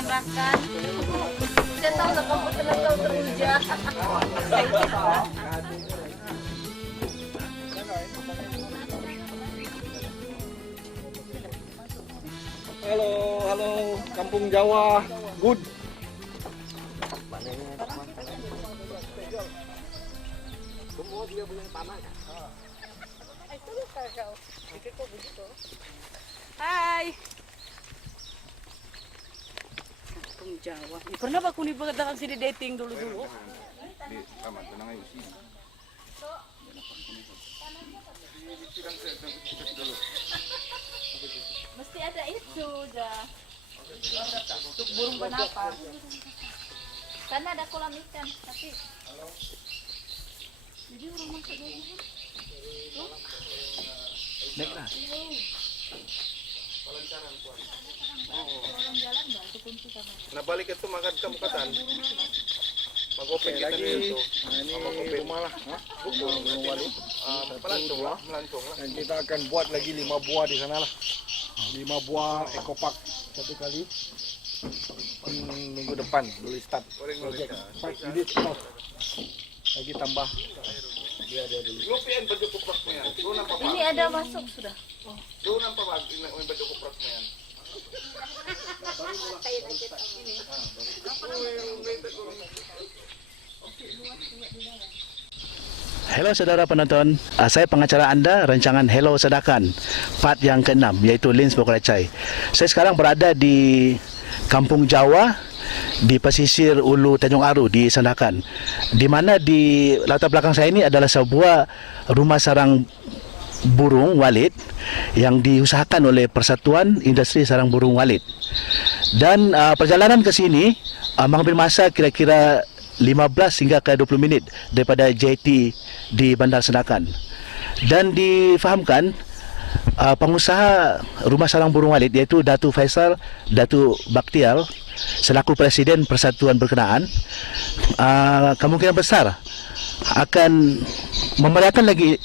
rakan-rakan. Saya tahu lah kamu terlalu teruja. Halo, halo, Kampung Jawa, good. Hai. Kampung Jawa. Pernah aku nih datang sini dating dulu. Mesti ada itu dah. Untuk burung benapa. Karena ada kolam ikan, tapi jadi orang masuk dulu. Baiklah. Nah balik itu makan kamu katan. Magopeng kita lagi. itu. Nah, ini rumah lah. Burung walit. Melancong lah, melancong lah. Dan kita akan buat lagi 5 buah di sana lah. 5 buah ekopak satu kali. Minggu depan boleh start project. Lagi tambah. Dia ada dulu. Lupian baju kupraknya. Doon ang pabag. Ini ada masuk sudah. Doon ang pabag. Yung baju kupraknya. Hello saudara penonton, saya pengacara anda rancangan Hello Sadakan part yang ke-6 iaitu Lins Bokoracai. Saya sekarang berada di Kampung Jawa di pesisir Ulu Tanjung Aru di Sandakan, di mana di latar belakang saya ini adalah sebuah rumah sarang burung walit yang diusahakan oleh Persatuan Industri Sarang Burung Walit. Dan perjalanan ke sini mengambil masa kira-kira 15 hingga ke 20 minit daripada JT di Bandar Sandakan. Dan difahamkan pengusaha rumah sarang burung walit iaitu Datu Faisal Datu Bakhtiar selaku Presiden Persatuan berkenaan kemungkinan besar akan memeriahkan lagi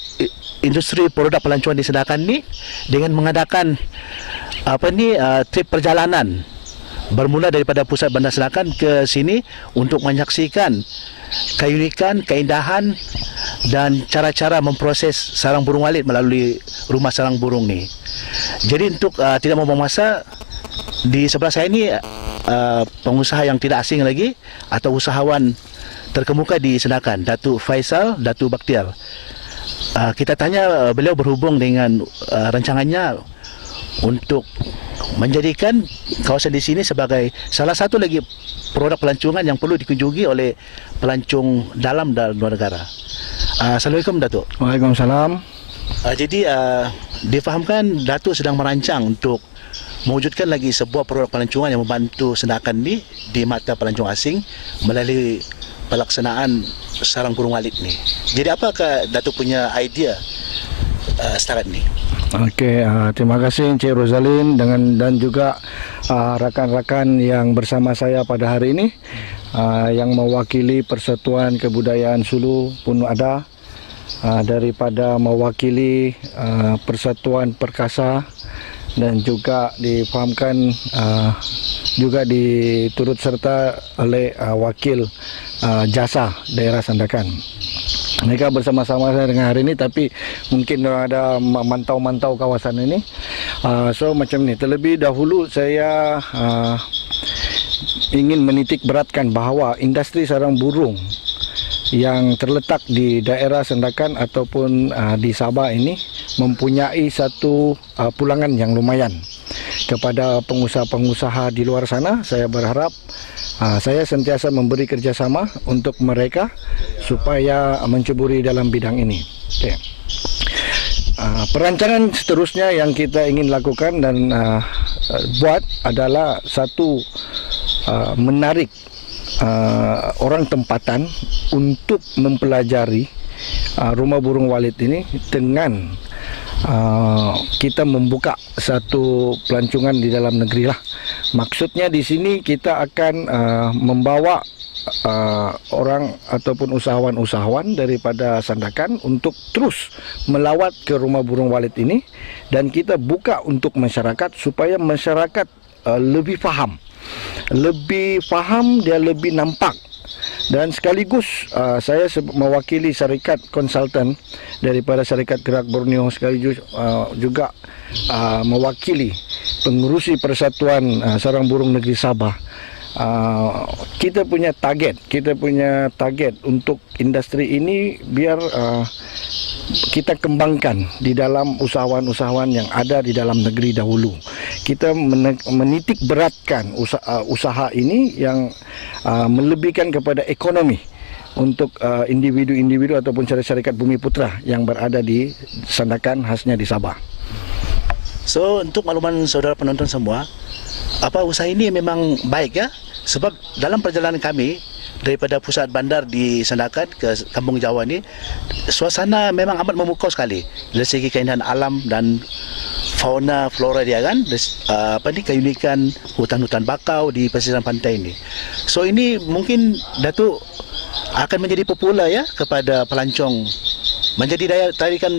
industri produk pelancongan di Sandakan ni dengan mengadakan trip perjalanan bermula daripada pusat Bandar Sandakan ke sini untuk menyaksikan keunikan, keindahan dan cara-cara memproses sarang burung walit melalui rumah sarang burung ni. Jadi untuk tidak membuang masa, di sebelah saya ini pengusaha yang tidak asing lagi atau usahawan terkemuka di Sandakan, Datuk Faisal Datu Bakhtiar. Kita tanya beliau berhubung dengan rancangannya untuk menjadikan kawasan di sini sebagai salah satu lagi produk pelancongan yang perlu dikunjungi oleh pelancong dalam dan luar negara. Assalamualaikum Datuk. Waalaikumsalam. Jadi difahamkan Datuk sedang merancang untuk mewujudkan lagi sebuah produk pelancongan yang membantu Sandakan ni di mata pelancong asing melalui pelaksanaan sarang burung walit ni. Jadi apakah Datuk punya idea setakat ni? Okey, terima kasih Encik Rosalin dan juga rakan-rakan yang bersama saya pada hari ini yang mewakili Persatuan Kebudayaan Sulu pun ada, daripada mewakili Persatuan Perkasa, dan juga difahamkan juga diturut serta oleh wakil jasa daerah Sandakan. Mereka bersama-sama saya dengan hari ini, tapi mungkin ada mantau-mantau kawasan ini. So macam ni, terlebih dahulu saya ingin menitik beratkan bahawa industri sarang burung yang terletak di daerah Sandakan ataupun di Sabah ini mempunyai satu pulangan yang lumayan. Kepada pengusaha-pengusaha di luar sana, saya berharap saya sentiasa memberi kerjasama untuk mereka supaya menceburi dalam bidang ini. Okay. Perancangan seterusnya yang kita ingin lakukan dan buat adalah satu, menarik orang tempatan untuk mempelajari rumah burung walit ini dengan kita membuka satu pelancongan di dalam negeri lah. Maksudnya di sini kita akan membawa orang ataupun usahawan-usahawan daripada Sandakan untuk terus melawat ke rumah burung walit ini, dan kita buka untuk masyarakat supaya masyarakat lebih faham lebih faham, dia lebih nampak. Dan sekaligus saya mewakili syarikat konsultan daripada Syarikat Gerak Borneo, sekaligus juga mewakili pengurusi Persatuan Sarang Burung Negeri Sabah. Kita punya target untuk industri ini biar kita kembangkan di dalam usahawan-usahawan yang ada di dalam negeri dahulu. Kita menitik beratkan usaha ini yang melebihkan kepada ekonomi untuk individu-individu ataupun syarikat Bumi Putra yang berada di Sandakan, khasnya di Sabah. So untuk makluman saudara penonton semua, usaha ini memang baik ya, sebab dalam perjalanan kami daripada pusat bandar di Sandakan ke Kampung Jawa ni, suasana memang amat memukau sekali dari segi keindahan alam dan fauna flora dia kan, keunikan hutan-hutan bakau di pesisir pantai ini. So ini mungkin Datuk akan menjadi popular ya kepada pelancong, menjadi daya tarikan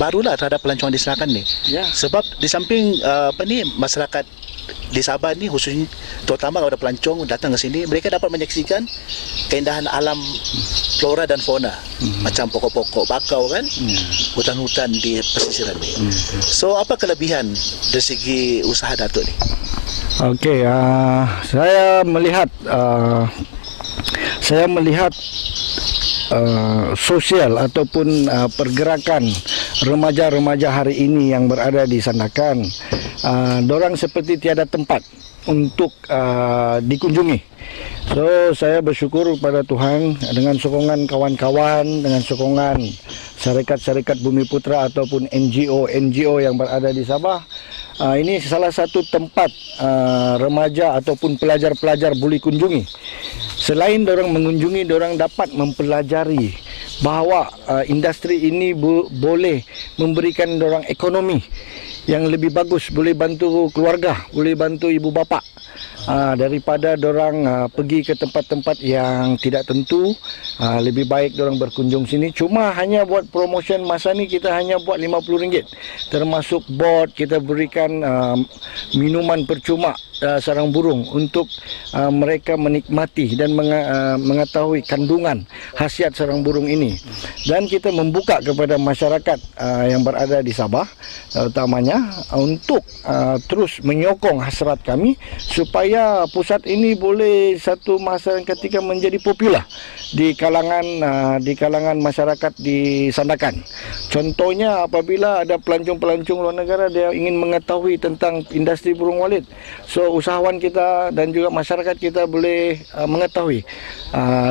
barulah terhadap pelancongan di Sandakan ni. Ya. Sebab di samping masyarakat di Sabah ni, khususnya terutama kalau ada pelancong datang ke sini, mereka dapat menyaksikan keindahan alam flora dan fauna, macam pokok-pokok bakau kan, hutan-hutan di pesisiran ni. So apa kelebihan dari segi usaha Datuk ni? Okey, saya melihat sosial ataupun pergerakan remaja-remaja hari ini yang berada di Sandakan, dorang seperti tiada tempat untuk dikunjungi. So saya bersyukur kepada Tuhan dengan sokongan kawan-kawan, dengan sokongan syarikat-syarikat Bumi Putra ataupun NGO yang berada di Sabah. Ini salah satu tempat remaja ataupun pelajar-pelajar boleh kunjungi. Selain dorang mengunjungi, dorang dapat mempelajari bahawa industri ini boleh memberikan dorang ekonomi yang lebih bagus, boleh bantu keluarga, boleh bantu ibu bapa, daripada dorang pergi ke tempat-tempat yang tidak tentu. Lebih baik dorang berkunjung sini. Cuma hanya buat promotion masa ni, kita hanya buat RM50, termasuk board, kita berikan minuman percuma sarang burung untuk mereka menikmati dan mengetahui kandungan khasiat sarang burung ini. Dan kita membuka kepada masyarakat yang berada di Sabah utamanya untuk terus menyokong hasrat kami supaya pusat ini boleh satu masa ketika menjadi popular di kalangan masyarakat di Sandakan. Contohnya apabila ada pelancong-pelancong luar negara, dia ingin mengetahui tentang industri burung walet, so usahawan kita dan juga masyarakat kita boleh mengetahui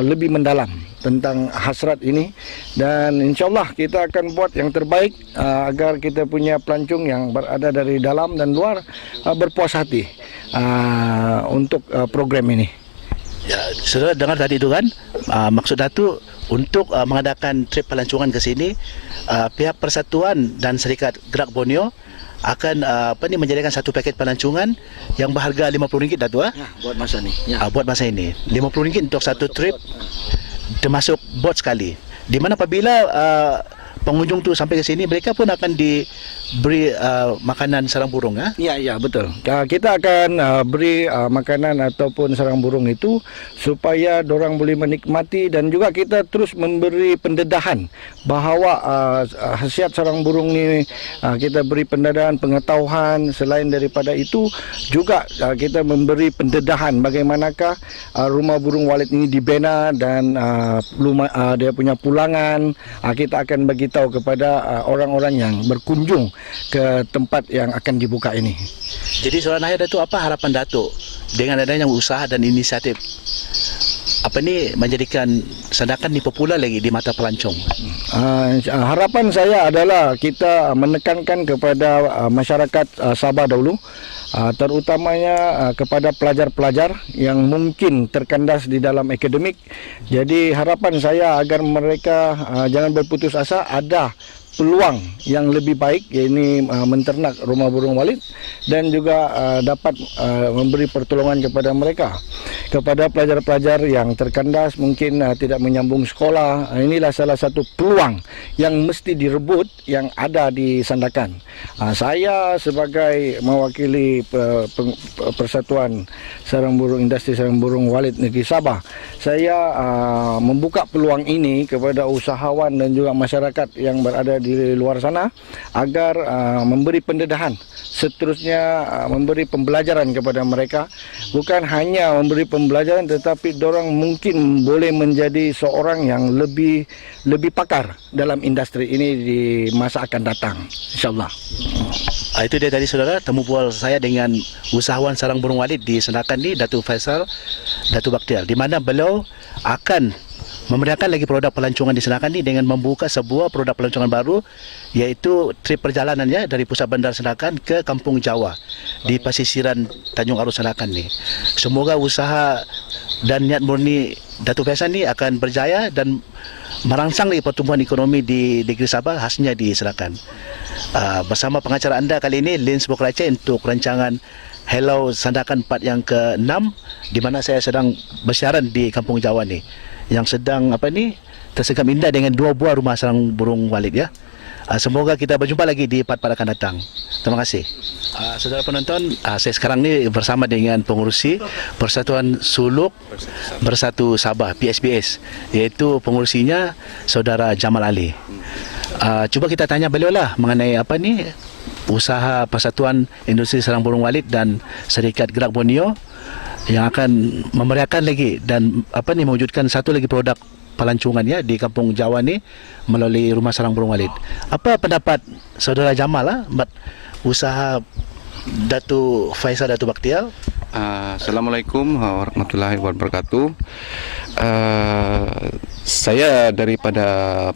lebih mendalam tentang hasrat ini. Dan insyaAllah kita akan buat yang terbaik agar kita punya pelancong yang berada dari dalam dan luar berpuas hati untuk program ini. Ya, saudara dengar tadi itu kan, maksud Datuk untuk mengadakan trip pelancongan ke sini, pihak Persatuan dan Syarikat Gerak Borneo akan menyediakan satu paket pelancongan yang berharga RM50, Datuk. Ya, buat masa ni. Ya. Buat masa ini RM50 untuk satu trip, termasuk bot sekali. Di mana apabila pengunjung tu sampai ke sini, mereka pun akan diberi makanan sarang burung. Ya, betul. Kita akan beri makanan ataupun sarang burung itu supaya dorang boleh menikmati, dan juga kita terus memberi pendedahan bahawa khasiat sarang burung ni, kita beri pendedahan, pengetahuan. Selain daripada itu juga kita memberi pendedahan bagaimanakah rumah burung walet ini dibina dan dia punya pulangan. Kita akan bagi tahu kepada orang-orang yang berkunjung ke tempat yang akan dibuka ini. Jadi seorang ayah Datuk, apa harapan Datuk dengan adanya usaha dan inisiatif menjadikan Sandakan ni popular lagi di mata pelancong? Harapan saya adalah kita menekankan kepada masyarakat Sabah dahulu, terutamanya kepada pelajar-pelajar yang mungkin terkandas di dalam akademik. Jadi harapan saya agar mereka jangan berputus asa, ada peluang yang lebih baik, yaitu menternak rumah burung walit, dan juga dapat memberi pertolongan kepada mereka, kepada pelajar-pelajar yang terkandas mungkin tidak menyambung sekolah. Inilah salah satu peluang yang mesti direbut yang ada di Sandakan. Saya sebagai mewakili Persatuan Sarang Burung Industri Sarang Burung Walit Negeri Sabah, saya membuka peluang ini kepada usahawan dan juga masyarakat yang berada di luar sana agar memberi pendedahan, seterusnya memberi pembelajaran kepada mereka. Bukan hanya memberi pembelajaran, tetapi dorang mungkin boleh menjadi seorang yang lebih pakar dalam industri ini di masa akan datang, insyaAllah. Itu dia tadi saudara, temu bual saya dengan usahawan sarang burung walit di Sandakan ni, Datuk Faisal, Datuk Bakhtiar, di mana beliau akan memeriahkan lagi produk pelancongan di Sandakan ni dengan membuka sebuah produk pelancongan baru, iaitu trip perjalanan ya dari pusat bandar Sandakan ke Kampung Jawa di pesisiran Tanjung Aru Sandakan ni. Semoga usaha dan niat murni Datuk Faisal ni akan berjaya dan merangsang lagi pertumbuhan ekonomi di negeri Sabah, khasnya di Sandakan. Bersama pengacara anda kali ini, Lins Bokracai, untuk rancangan Hello Sandakan part yang ke-6, di mana saya sedang bersiaran di Kampung Jawa ni, yang sedang tersegar indah dengan 2 buah rumah sarang burung walit ya. Semoga kita berjumpa lagi di part-part akan datang. Terima kasih. Saudara penonton, saya sekarang ni bersama dengan pengurusi Persatuan Suluk Bersatu Sabah, PSBS, iaitu pengurusinya Saudara Jamal Ali. Cuba kita tanya beliau lah mengenai usaha Persatuan Industri Sarang Burung Walit dan Serikat Gerak Borneo yang akan memeriahkan lagi dan mewujudkan satu lagi produk pelancongan ya di Kampung Jawa ni melalui rumah sarang burung walit. Apa pendapat Saudara Jamal usaha Datuk Faisal, Datuk Bakhtiar? Assalamualaikum warahmatullahi wabarakatuh. Saya daripada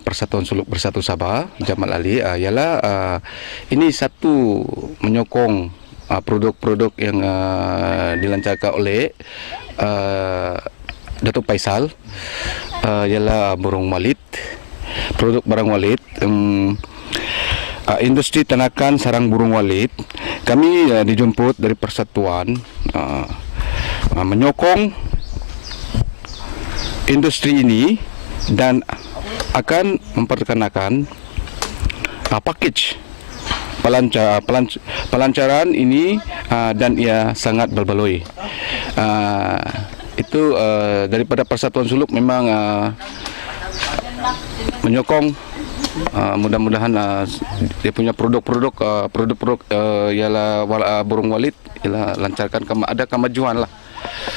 Persatuan Suluk Bersatu Sabah, Jamal Ali, ialah ini satu menyokong produk-produk yang dilancarkan oleh Datuk Faisal, ialah burung walit, produk barang walit, industri ternakan sarang burung walit. Kami dijemput dari persatuan menyokong industri ini dan akan memperkenalkan package pelancaran ini, dan ia sangat berbaloi. Itu daripada Persatuan Suluk memang menyokong, mudah-mudahan dia punya produk-produk ialah burung walit ialah lancarkan, ada kemajuan lah.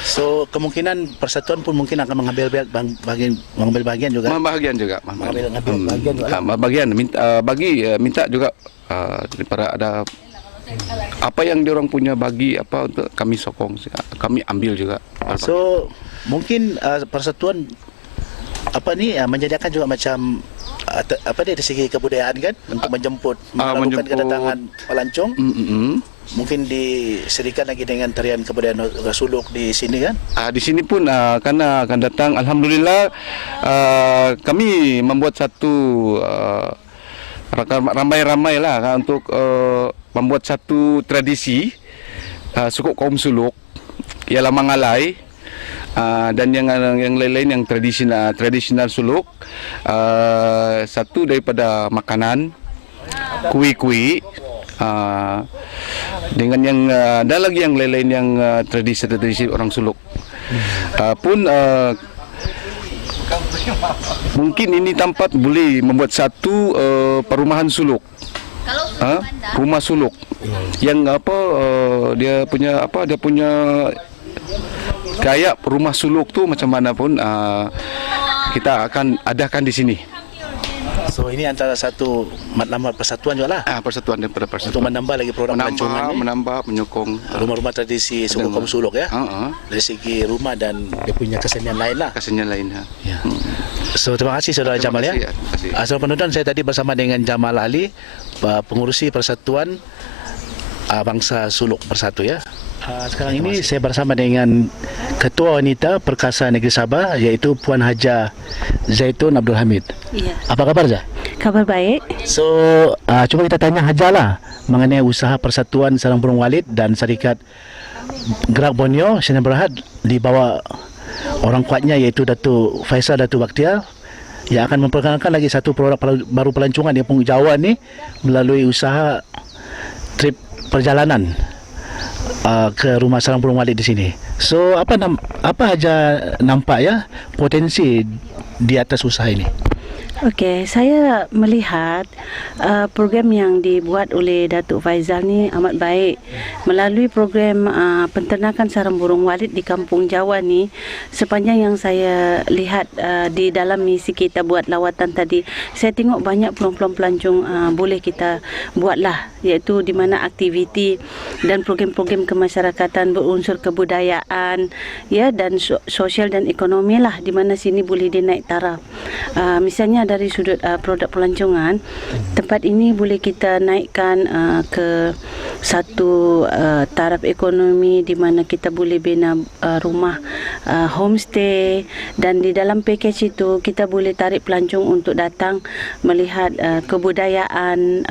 So kemungkinan persatuan pun mungkin akan mengambil bagian juga. Bagian juga. Minta juga daripada ada apa yang diorang punya bagi untuk kami sokong, kami ambil juga. So mungkin persatuan menyediakan juga macam dari segi kebudayaan kan, untuk menjemput melakukan kedatangan pelancong. Mungkin diserikan lagi dengan tarian kebudayaan Suluk di sini kan? Di sini pun karena akan datang, alhamdulillah kami membuat satu ramai-ramai lah untuk membuat satu tradisi suku kaum Suluk, ialah Mangalai, dan yang lain-lain yang tradisional Suluk. Satu daripada makanan kui-kui, dengan yang ada lagi yang lain-lain yang tradisi orang Suluk. Mungkin ini tempat boleh membuat satu perumahan Suluk. Rumah Suluk yang dia punya kayak rumah Suluk tu macam mana pun kita akan adakan di sini. So ini antara satu matlamat persatuan juga lah. Persatuan daripada persatuan. Untuk menambah lagi program pelancongan, menyokong rumah-rumah tradisi suku kaum Suluk ya. Dari segi rumah dan dia punya kesenian lain lah. Ya. So terima kasih Saudara Jamal ya. Saudara penonton, saya tadi bersama dengan Jamal Ali, pengurusi Persatuan Bangsa Suluk Bersatu ya. Sekarang ini saya bersama dengan Ketua Wanita Perkasa Negeri Sabah, iaitu Puan Haja Zaitun Abdul Hamid. Iya. Apa kabar Zah? Kabar baik. So, cuba kita tanya Haja lah mengenai usaha Persatuan Sarang Burung Walit dan Syarikat Gerak Borneo Sdn Bhd di bawah orang kuatnya iaitu Datuk Faisal Datuk Bakhtiar yang akan memperkenalkan lagi satu produk baru pelancongan di Kampung Jawa ni melalui usaha trip perjalanan ke rumah sarang burung walit di sini. So apa Haja nampak ya potensi di atas usaha ini? Okey, saya melihat program yang dibuat oleh Datuk Faizal ni amat baik. Melalui program penternakan sarang burung walit di Kampung Jawa ni, sepanjang yang saya lihat di dalam misi kita buat lawatan tadi, saya tengok banyak peluang-peluang pelancong boleh kita buatlah, iaitu di mana aktiviti dan program-program kemasyarakatan berunsur kebudayaan ya, dan sosial dan ekonomi lah, di mana sini boleh dinaik taraf. Misalnya dari sudut produk pelancongan, tempat ini boleh kita naikkan ke satu taraf ekonomi di mana kita boleh bina rumah homestay, dan di dalam package itu kita boleh tarik pelancong untuk datang melihat kebudayaan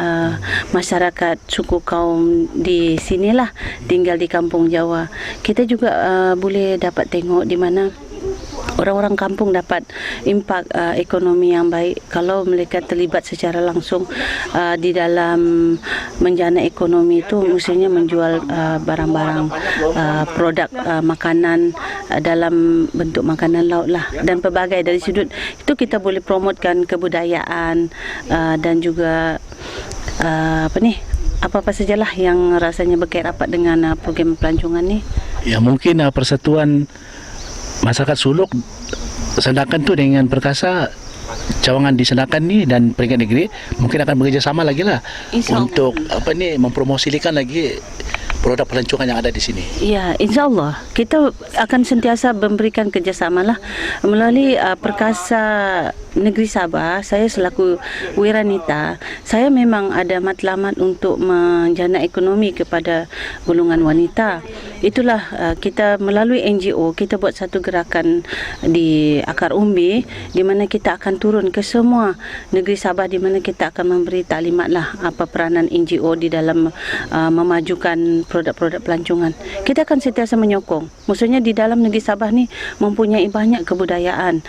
masyarakat suku kaum di sinilah tinggal di Kampung Jawa. Kita juga boleh dapat tengok di mana orang-orang kampung dapat impak ekonomi yang baik kalau mereka terlibat secara langsung di dalam menjana ekonomi itu, mestinya menjual barang-barang produk makanan dalam bentuk makanan laut lah, dan pelbagai dari sudut itu kita boleh promotkan kebudayaan dan juga apa-apa sajalah yang rasanya berkait rapat dengan program pelancongan ni. Ya, mungkin Persatuan Masyarakat Suluk Sandakan tu dengan Perkasa cawangan di Sandakan ni dan peringkat negeri mungkin akan bekerjasama lagi lah untuk mempromosikan lagi produk pelancongan yang ada di sini. Ya, insyaAllah kita akan sentiasa memberikan kerjasama lah melalui Perkasa Negeri Sabah. Saya selaku Wiranita, saya memang ada matlamat untuk menjana ekonomi kepada golongan wanita. Itulah kita melalui NGO kita buat satu gerakan di Akar Umbi, di mana kita akan turun ke semua negeri Sabah, di mana kita akan memberi taklimat lah apa peranan NGO di dalam memajukan produk-produk pelancongan. Kita akan sentiasa menyokong. Maksudnya di dalam negeri Sabah ni mempunyai banyak kebudayaan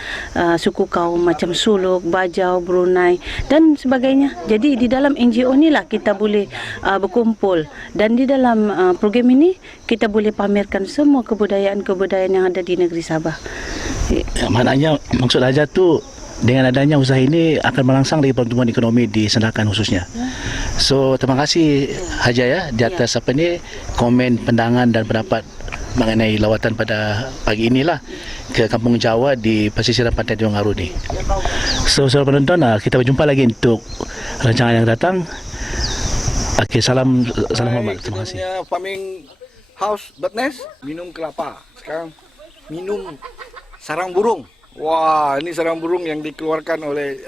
suku kaum macam Suluk, Bajau, Brunei dan sebagainya. Jadi di dalam NGO ni lah kita boleh berkumpul, dan di dalam program ini kita boleh pamerkan semua kebudayaan-kebudayaan yang ada di negeri Sabah. Ya, maknanya maksud Haja tu dengan adanya usaha ini akan merangsang dari pertumbuhan ekonomi di Sandakan khususnya. So terima kasih Haja ya di atas komen, pandangan dan pendapat mengenai lawatan pada pagi inilah ke Kampung Jawa di pesisiran Pantai Tiong Aru ni. So saudara penonton, kita berjumpa lagi untuk rancangan yang datang. Okey, salam hormat. Terima kasih. Farming House Bird-Nest minum kelapa. Sekarang minum sarang burung. Wah, ini sarang burung yang dikeluarkan oleh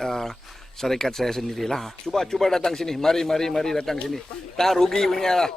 syarikat saya sendirilah. Coba datang sini. Mari datang sini. Tak rugi punya lah.